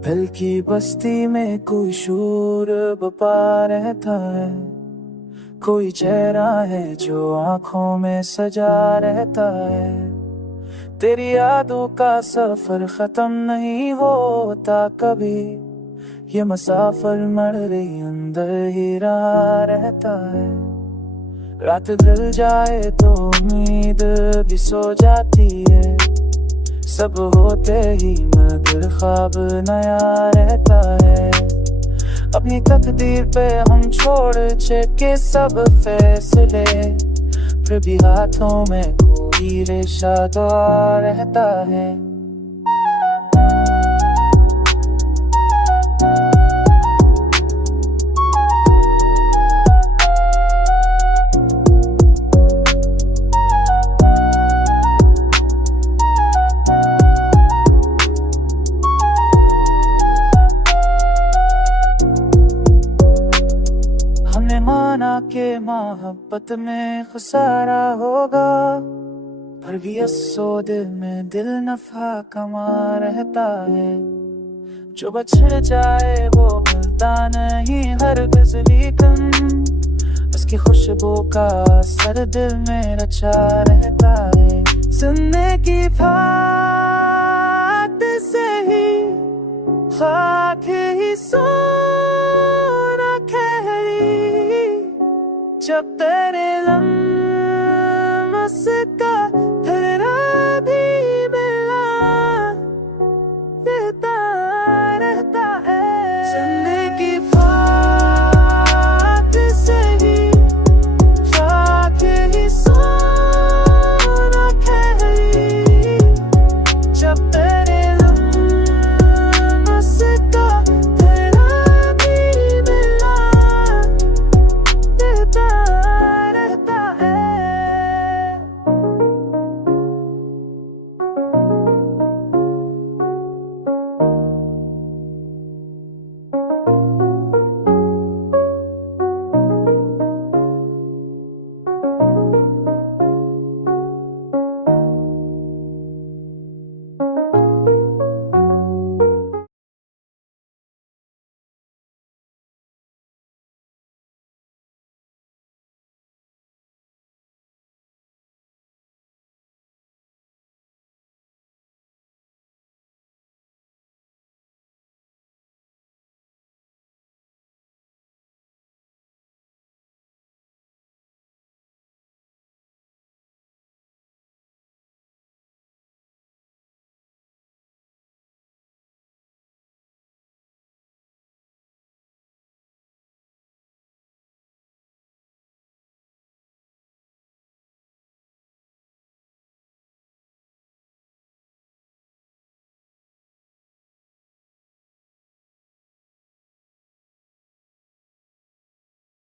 दिल की बस्ती में कोई शोर बपा रहता है, कोई चेहरा है जो आंखों में सजा रहता है। तेरी यादों का सफर खत्म नहीं होता कभी, ये मुसाफिर मर रही अंदर ही रहा रहता है। रात ढल जाए तो उम्मीद भी सो जाती है, सब होते ही मगर ख्वाब नया रहता है। अपनी तकदीर पे हम छोड़ के सब फैसले, फिर भी हाथों में कोई रेशा दौड़ा रहता है। हमने माना के मोहब्बत में खसारा होगा, पर भी अफसोस दिल में दिल नफा कमा रहता है। जो बछड़ जाए वो मिलता नहीं हर गजली कम, उसकी खुशबू का असर दिल में रचा रहता है। सुनने की बात से ही खाक ही सोना खैरी, जब तेरे लम्हे